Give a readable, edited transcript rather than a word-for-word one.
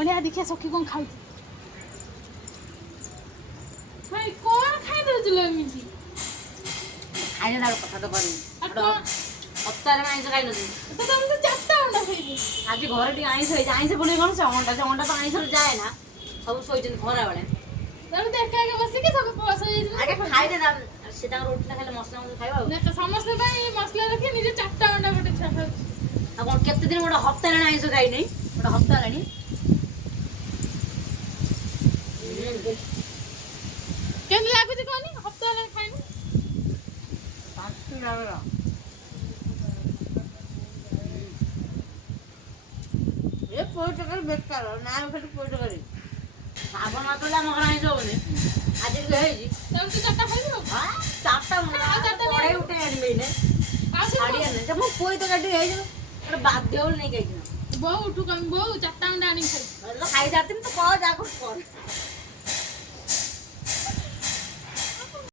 ବଢିଆ ଦେଖିଆ ସଖୀ କଣ ଖାଉଛି ଭାଇ କଣ ଖାଇ ଦଉଥିଲ ଏମିତି ଖାଇଲେ ତାର କଥା ତ କରିବି ସପ୍ତାହରେ ଆଇଁଷ ଖାଇନଥିଲି ତ ତମେ ତ 4ଟା ଅଣ୍ଡା ଖାଇଲି ଆଜି ଘରେ ଟିକେ ଆଇଁଷ ହେଇଛି ଆଇଁଷ ପୁଣି କଣ ସେ ଅଣ୍ଡା ତ ଆଇଁଷରେ ଯାଏ ନା ସବୁ ଶୋଇଛନ୍ତି ଖରାବେଳେ ତମେ ତ ଏକା ଏକା ବସିକି ସବୁ ବସ ହେଇଯାଇଥିଲା ଆଗେ ଖାଇଦେ ସେ ତାଙ୍କର ରୁଟିଟା ଖାଇଲେ ମସଲା ଖାଇବା ଆଉ ଦେଖ ସମସ୍ତେ ପାଇଁ ମସଲା ରଖି ନିଜେ 4ଟା ଅଣ୍ଡା ଗୋଟେ ଛୁଆ ଖାଉଛି ଆଉ କଣ କେତେ ଦିନ ଗୋଟେ ହପ୍ତା ହେଲାଣି ଆଇଁଷ ଖାଇନି ଗୋଟେ ହପ୍ତା ହେଲାଣି କେମିତି ଲାଗୁଛି କହନି ହପ୍ତା ହେଲାଣି ଖାଇନି ଶାନ୍ତି ଲାଗିଲା ଏ ପୋଇ ତରକାରୀ ବେକାର ନା ଖାଲି ପୋଇ ତରକାରୀ ଶ୍ରାବଣ ମାସ ହେଲେ ଆମ ଘରେ ଆଇଁଷ ହବନି ଆଜି ଟିକେ ହେଇଛି ତମେ ତ 4ଟା ଖାଇବ 4ଟା କଢ଼େଇ ଉଠେଇ ଆଣିବି ଏଇନେ ଶାଢ଼ୀ ଆଣିଲେ ସେ ମୋ ପୋଇ ତରକାରୀ ଟିକେ ହେଇଯିବ ଗୋଟେ ବାଧ୍ୟ ହଉ ନେଇକି ଆଇଛି ବୋଉ ଉଠୁ କମ ବୋଉ 4ଟା ଅଣ୍ଡା ଆଣିକି ଖାଇ ଖାଇସାରିଥିଲି ତ କହ ଯାହା କର